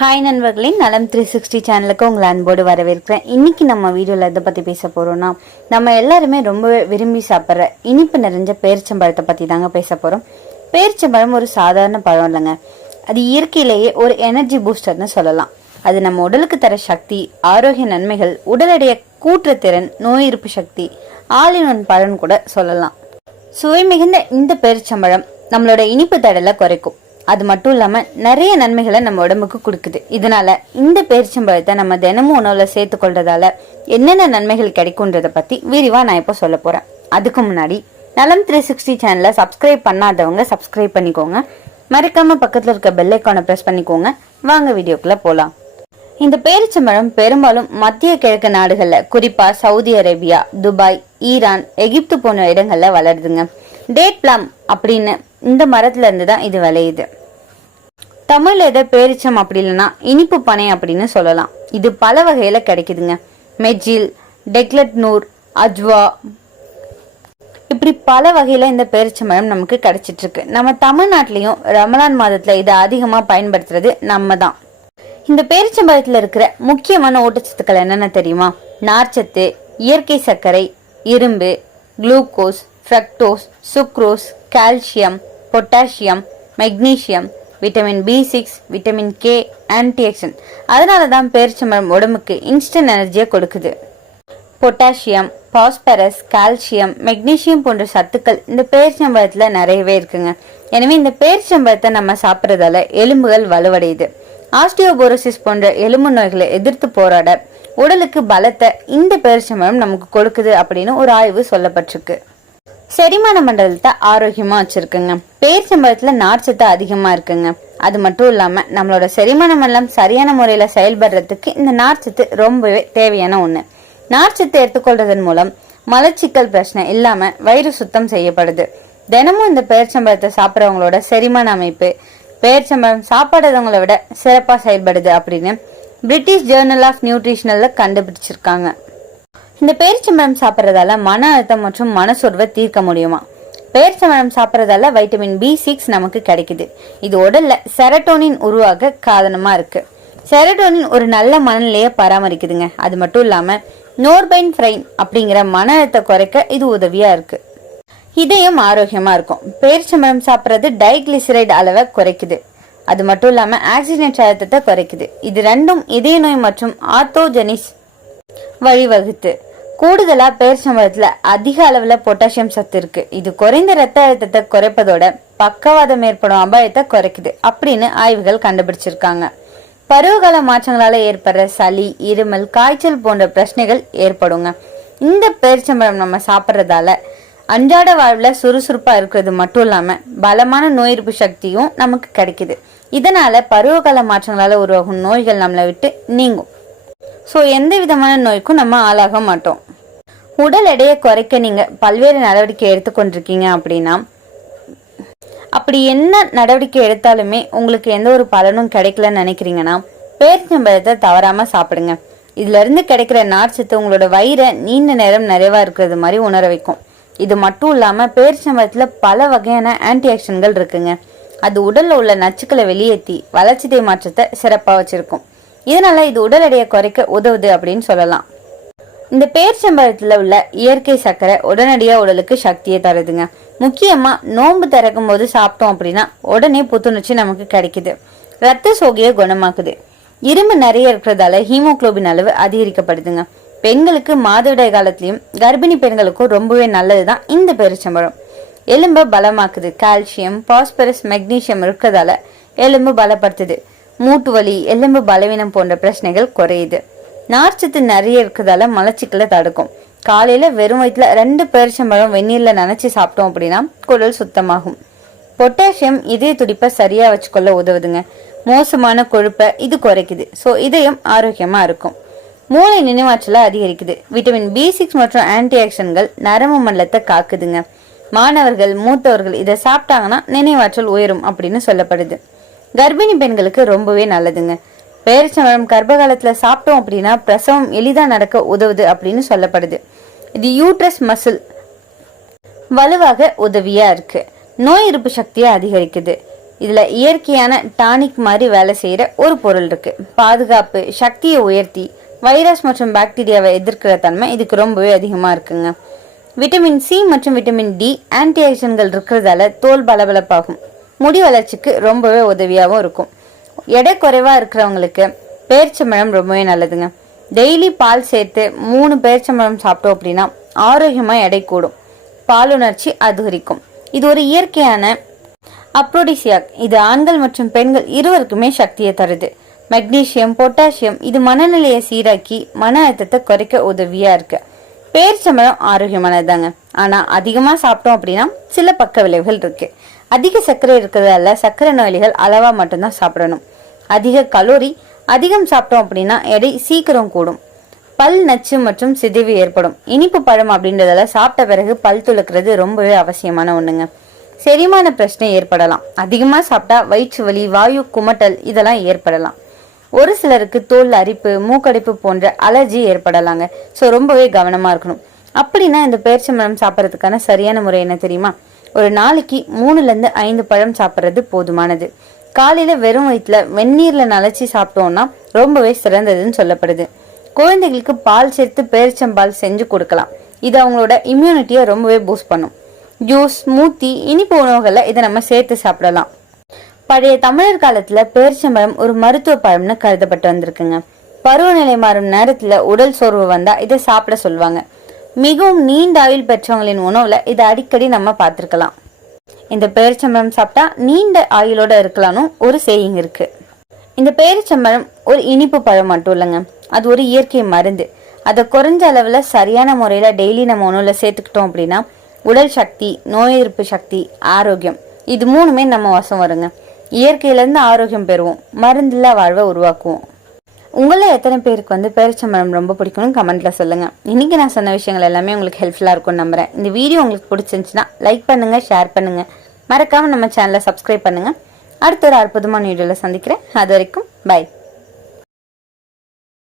Hi நண்பர்களே. நலம் three sixty சேனலுக்கு உங்களை அன்போடு வரவேற்கிறேன். இன்னைக்கு நம்ம வீடியோவில் எதை பற்றி பேச போகிறோம்னா நம்ம எல்லாருமே ரொம்ப விரும்பி சாப்பிட்ற இனிப்பு நிறைஞ்ச பேரிச்சம்பழத்தை பற்றி தாங்க பேச போகிறோம் பேரிச்சம்பழம் ஒரு சாதாரண பழம் இல்லைங்க. அது இயற்கையிலேயே ஒரு எனர்ஜி பூஸ்டர்னு சொல்லலாம். அது நம்ம உடலுக்கு தர சக்தி ஆரோக்கிய நன்மைகள் உடல் கூற்றுத்திறன் நோய் எதிர்ப்பு சக்தி ஆளின் பலன் கூட சொல்லலாம். சுவை மிகுந்த இந்த பேரிச்சம்பழம் நம்மளோட இனிப்பு தடலை குறைக்கும். அது மட்டும் இல்லாமல் நிறைய நன்மைகளை நம்ம உடம்புக்கு கொடுக்குது. இதனால இந்த பேரிச்சம்பழத்தை நம்ம தினமும் உணவில் சேர்த்துக்கொள்றதால என்னென்ன நன்மைகள் கிடைக்கும்ன்றத பற்றி விரிவாக நான் இப்போ சொல்ல போகிறேன் அதுக்கு முன்னாடி நலம் த்ரீ சிக்ஸ்டி சேனலை சப்ஸ்கிரைப் பண்ணாதவங்க சப்ஸ்கிரைப் பண்ணிக்கோங்க. மறக்காமல் பக்கத்தில் இருக்க பெல் ஐக்கானை ப்ரெஸ் பண்ணிக்கோங்க. வாங்க வீடியோக்குள்ள போகலாம் இந்த பேரிச்சம்பழம் பெரும்பாலும் மத்திய கிழக்கு நாடுகளில் குறிப்பாக Saudi Arabia Dubai Iran Egypt போன்ற இடங்களில் வளருதுங்க. டேட் பிளம் அப்படின்னு இந்த மரத்துல இருந்து தான் இது விளையுது. தமிழ் எதை பேரிச்சம் அப்படி இல்லைன்னா இனிப்பு பனை அப்படின்னு சொல்லலாம். இது பல வகையில கிடைக்குதுங்க. மெஜில் டெக்லட் நூர் அஜ்வா. இப்படி பல வகையில இந்த பேரிச்சம்பழம் நமக்கு கிடைச்சிட்டு இருக்கு நம்ம தமிழ்நாட்டிலையும் ரமலான் மாதத்துல இதை அதிகமா பயன்படுத்துறது நம்ம தான் இந்த பேரிச்சம்பழத்துல இருக்கிற முக்கியமான ஊட்டச்சத்துக்கள் என்னென்ன தெரியுமா? நார்ச்சத்து இயற்கை சர்க்கரை இரும்பு glucose fructose sucrose calcium potassium magnesium vitamin B six vitamin K antioxidant அதனால தான் பேரிச்சம்பழம் உடம்புக்கு இன்ஸ்டன்ட் எனர்ஜியை கொடுக்குது. பொட்டாசியம் பாஸ்பரஸ் கால்சியம் மெக்னீசியம் போன்ற சத்துக்கள் இந்த பேரிச்சம்பழத்தில் நிறையவே இருக்குங்க. எனவே இந்த பேரிச்சம்பழத்தை நம்ம சாப்பிட்றதால எலும்புகள் வலுவடையுது. ஆஸ்டியோபோரோசிஸ் போன்ற எலும்பு நோய்களை எதிர்த்து போராட உடலுக்கு பலத்தை இந்த பேரிச்சம்பழம் நமக்கு கொடுக்குது அப்படின்னு ஒரு ஆய்வு சொல்லப்பட்டிருக்கு. செரிமான மண்டலத்தை ஆரோக்கியமா வச்சிருக்குங்க. பேரிச்சம்பழத்துல நார்ச்சத்து அதிகமா இருக்குங்க. அது மட்டும் இல்லாம நம்மளோட செரிமான மண்டலம் சரியான முறையில செயல்படுறதுக்கு இந்த நார்ச்சத்து ரொம்பவே தேவையான ஒண்ணு. நார்ச்சத்து எடுத்துக்கொள்றதன் மூலம் மலச்சிக்கல் பிரச்சனை இல்லாம வயிறு சுத்தம் செய்யப்படுது. தினமும் இந்த பேரிச்சம்பழத்தை சாப்பிட்றவங்களோட செரிமான அமைப்பு பேரிச்சம்பழம் சாப்பிடாதவங்களை விட சிறப்பா செயல்படுது அப்படின்னு பிரிட்டிஷ் ஜேர்னல் ஆஃப் நியூட்ரிஷனல்ல கண்டுபிடிச்சிருக்காங்க. இந்த பேரிச்சம்பழம் சாப்பிட்றதால மன அழுத்தம் மற்றும் மனசோர்வை தீர்க்க முடியுமா? பேரிச்சம்பழம் சாப்பிட்றதால வைட்டமின் பி சிக்ஸ் நமக்கு கிடைக்குது. இது உடல்ல செரட்டோனின் உருவாக காரணமா இருக்கு. செரட்டோனின் ஒரு நல்ல மனநிலையை பராமரிக்குதுங்க. அது மட்டும் இல்லாம நோர்பைன் ஃப்ரைன் அப்படிங்கிற மன அழுத்த குறைக்க இது உதவியா இருக்கு. இதயம் ஆரோக்கியமா இருக்கும். பேரிச்சம்பழம் சாப்பிட்றது டைக்ளிசரைடு அளவை குறைக்குது. அது மட்டும் இல்லாம ஆக்சிஜன் அழுத்தத்தை குறைக்குது. இது ரெண்டும் இதய நோய் மற்றும் ஆர்த்தோஜெனிஸ் வழிவகுத்து கூடுதலாக பேரிச்சம்பழத்துல அதிக அளவில் பொட்டாசியம் சத்து இருக்கு. இது குறைந்த ரத்த அழுத்தத்தை குறைப்பதோட பக்கவாதம் ஏற்படும் அபாயத்தை குறைக்குது அப்படின்னு ஆய்வுகள் கண்டுபிடிச்சிருக்காங்க. பருவகால மாற்றங்களால் ஏற்படுற சளி இருமல் காய்ச்சல் போன்ற பிரச்சனைகள் ஏற்படுங்க. இந்த பேரிச்சம்பழம் நம்ம சாப்பிட்றதால அன்றாட வாழ்வில் சுறுசுறுப்பாக இருக்கிறது மட்டும் இல்லாமல் பலமான நோய் எதிர்ப்பு சக்தியும் நமக்கு கிடைக்குது. இதனால பருவகால மாற்றங்களால் உருவாகும் நோய்கள் நம்மளை விட்டு நீங்கும். ஸோ எந்த விதமான நோய்க்கும் நம்ம ஆளாக மாட்டோம். உடல் எடையை குறைக்க நீங்கள் பல்வேறு நடவடிக்கை எடுத்துக்கொண்டிருக்கீங்க அப்படின்னா அப்படி என்ன நடவடிக்கை எடுத்தாலுமே உங்களுக்கு எந்த ஒரு பலனும் கிடைக்கலன்னு நினைக்கிறீங்கன்னா பேரிச்சம்பழத்தை தவறாமல் சாப்பிடுங்க. இதுலேருந்து கிடைக்கிற நார்ச்சத்து உங்களோட வயிறை நீண்ட நேரம் நிறைவாக இருக்கிறது மாதிரி உணர வைக்கும். இது மட்டும் இல்லாமல் பேரிச்சம்பழத்தில் பல வகையான ஆன்டி ஆக்சிடன்கள் இருக்குங்க. அது உடலில் உள்ள நச்சுக்களை வெளியேற்றி வளர்ச்சிதை மாற்றத்தை சிறப்பாக வச்சுருக்கும். இதனால இது உடல் எடையை குறைக்க உதவுது அப்படின்னு சொல்லலாம். இந்த பேர்ச்சம்பழத்தில் உள்ள இயற்கை சர்க்கரை உடனடியாக உடலுக்கு சக்தியை தருதுங்க. முக்கியமாக நோன்பு திறக்கும் போது சாப்பிட்டோம் அப்படின்னா உடனே புத்துணர்ச்சி நமக்கு கிடைக்குது. ரத்த சோகையை குணமாக்குது. இரும்பு நிறைய இருக்கிறதால ஹீமோகுளோபின் அளவு அதிகரிக்கப்படுதுங்க. பெண்களுக்கு மாதவிடாய் காலத்திலையும் கர்ப்பிணி பெண்களுக்கும் ரொம்பவே நல்லது தான் இந்த பேரிச்சம்பழம். எலும்பை பலமாக்குது. கால்சியம் பாஸ்பரஸ் மெக்னீசியம் இருக்கிறதால எலும்பு பலப்படுத்துது. மூட்டு வலி எலும்பு பலவீனம் போன்ற பிரச்சனைகள் குறையுது. நார்ச்சத்து நிறைய இருக்கிறதால மலச்சிக்கலை தடுக்கும். காலையில் வெறும் வயிற்றில் ரெண்டு பேரிச்சம்பழம் வெந்நீரில் நினச்சி சாப்பிட்டோம் அப்படின்னா குடல் சுத்தமாகும். பொட்டாசியம் இதய துடிப்பை சரியாக வச்சுக்கொள்ள உதவுதுங்க. மோசமான கொழுப்பை இது குறைக்குது. ஸோ இதயம் ஆரோக்கியமாக இருக்கும். மூளை நினைவாற்றலை அதிகரிக்குது. விட்டமின் பி சிக்ஸ் மற்றும் ஆன்டி ஆக்சன்கள் நரம்பு மண்டலத்தை காக்குதுங்க. மாணவர்கள் மூத்தவர்கள் இதை சாப்பிட்டாங்கன்னா நினைவாற்றல் உயரும் அப்படின்னு சொல்லப்படுது. கர்ப்பிணி பெண்களுக்கு ரொம்பவே நல்லதுங்க. பேரிச்சம்பழம் கர்ப்ப காலத்துல சாப்பிட்டோம் அப்படின்னா பிரசவம் எளிதா நடக்க உதவுது அப்படின்னு சொல்லப்படுது. இது யூட்ரஸ் மசில் வலுவாக உதவியா இருக்கு. நோய் எதிர்ப்பு சக்தியை அதிகரிக்குது. இதுல இயற்கையான டானிக் மாதிரி வேலை செய்யற ஒரு பொருள் இருக்கு. பாதுகாப்பு சக்தியை உயர்த்தி வைரஸ் மற்றும் பாக்டீரியாவை எதிர்க்கிற தன்மை இதுக்கு ரொம்பவே அதிகமா இருக்குங்க. விட்டமின் சி மற்றும் விட்டமின் டி ஆன்டி ஆக்சிடன்கள் இருக்கிறதால தோல் பளபளப்பாகும். முடி வளர்ச்சிக்கு ரொம்பவே உதவியாகவும் இருக்கும். எடை குறைவா இருக்கிறவங்களுக்கு பேரிச்சம்பழம் ரொம்பவே நல்லதுங்க. டெய்லி பால் சேர்த்து மூணு பேரிச்சம்பழம் சாப்பிட்டோம் அப்படின்னா ஆரோக்கியமா எடை கூடும். பாலுணர்ச்சி அதிகரிக்கும். இது ஒரு இயற்கையான அப்ரோடிசியாக். இது ஆண்கள் மற்றும் பெண்கள் இருவருக்குமே சக்தியை தருது. மெக்னீசியம் பொட்டாசியம் இது மனநிலையை சீராக்கி மன அழுத்தத்தை குறைக்க உதவியா இருக்கு. பேரிச்சம்பழம் ஆரோக்கியமானதுதாங்க. ஆனா அதிகமா சாப்பிட்டோம் அப்படின்னா சில பக்க விளைவுகள் இருக்கு. அதிக சர்க்கரை இருக்கிறதால சர்க்கரை நோயாளிகள் அளவா மட்டும்தான் சாப்பிடணும். அதிக கலோரி அதிகம் சாப்பிட்டோம் அப்படின்னா எடை சீக்கிரம் கூடும். பல் நச்சு மற்றும் சிதைவு ஏற்படும். இனிப்பு பழம் அப்படின்றதால சாப்பிட்ட பிறகு பல் துளக்கிறது ரொம்பவே அவசியமான ஒண்ணுங்க. செரிமான பிரச்சனை ஏற்படலாம். அதிகமாக சாப்பிட்டா வயிற்று வலி வாயு குமட்டல் இதெல்லாம் ஏற்படலாம். ஒரு சிலருக்கு தோல் அரிப்பு மூக்கடைப்பு போன்ற அலர்ஜி ஏற்படலாங்க. ஸோ ரொம்பவே கவனமா இருக்கணும். அப்படின்னா இந்த பேரிச்சம்பழம் சாப்பிட்றதுக்கான சரியான முறை என்ன தெரியுமா? ஒரு நாளைக்கு மூணுலேருந்து ஐந்து பழம் சாப்பிட்றது போதுமானது. காலையில் வெறும் வயிற்றுல வெந்நீரில் நனைச்சி சாப்பிட்டோம்னா ரொம்பவே சிறந்ததுன்னு சொல்லப்படுது. குழந்தைகளுக்கு பால் சேர்த்து பேரிச்சம்பால் செஞ்சு கொடுக்கலாம். இது அவங்களோட இம்யூனிட்டியை ரொம்பவே பூஸ்ட் பண்ணும். ஜூஸ் ஸ்மூத்தி இனிப்பு உணவுகளை இதை நம்ம சேர்த்து சாப்பிடலாம். பழைய தமிழர் காலத்தில் பேரிச்சம்பழம் ஒரு மருத்துவ பழம்னு கருதப்பட்டு வந்திருக்குங்க. பருவநிலை மாறும் நேரத்தில் உடல் சோர்வு வந்தால் இதை சாப்பிட சொல்லுவாங்க. மிகவும் நீண்ட ஆயுள் பெற்றவங்களின் உணவில் இதை அடிக்கடி நம்ம பார்த்துருக்கலாம். இந்த பேரிச்சம்பழம் சாப்பிட்டா நீண்ட ஆயுளோட இருக்கலாம்னு ஒரு சேயிங் இருக்கு. இந்த பேரிச்சம்பழம் ஒரு இனிப்பு பழம் மட்டும் இல்லைங்க. அது ஒரு இயற்கை மருந்து. அதை குறைஞ்ச அளவில் சரியான முறையில் டெய்லி நம்ம உணவில் சேர்த்துக்கிட்டோம் அப்படின்னா உடல் சக்தி நோய் எதிர்ப்பு சக்தி ஆரோக்கியம் இது மூணுமே நம்ம வசம் வருங்க. இயற்கையிலேருந்து ஆரோக்கியம் பெறுவோம். மருந்தில்லா வாழ்வை உருவாக்குவோம். உங்களில் எத்தனை பேருக்கு வந்து பேரிச்சம்பழம் ரொம்ப பிடிக்கும்னு கமெண்ட்டில் சொல்லுங்கள் இன்றைக்கி நான் சொன்ன விஷயங்கள் எல்லாமே உங்களுக்கு ஹெல்ப்ஃபுல்லாக இருக்கும்னு நம்புகிறேன் இந்த வீடியோ உங்களுக்கு பிடிச்சிருந்துச்சுன்னா லைக் பண்ணுங்கள் ஷேர் பண்ணுங்கள் மறக்காமல் நம்ம சேனலை சப்ஸ்கிரைப் பண்ணுங்கள் அடுத்த ஒரு அற்புதமான வீடியோவில் சந்திக்கிறேன். அது வரைக்கும் பை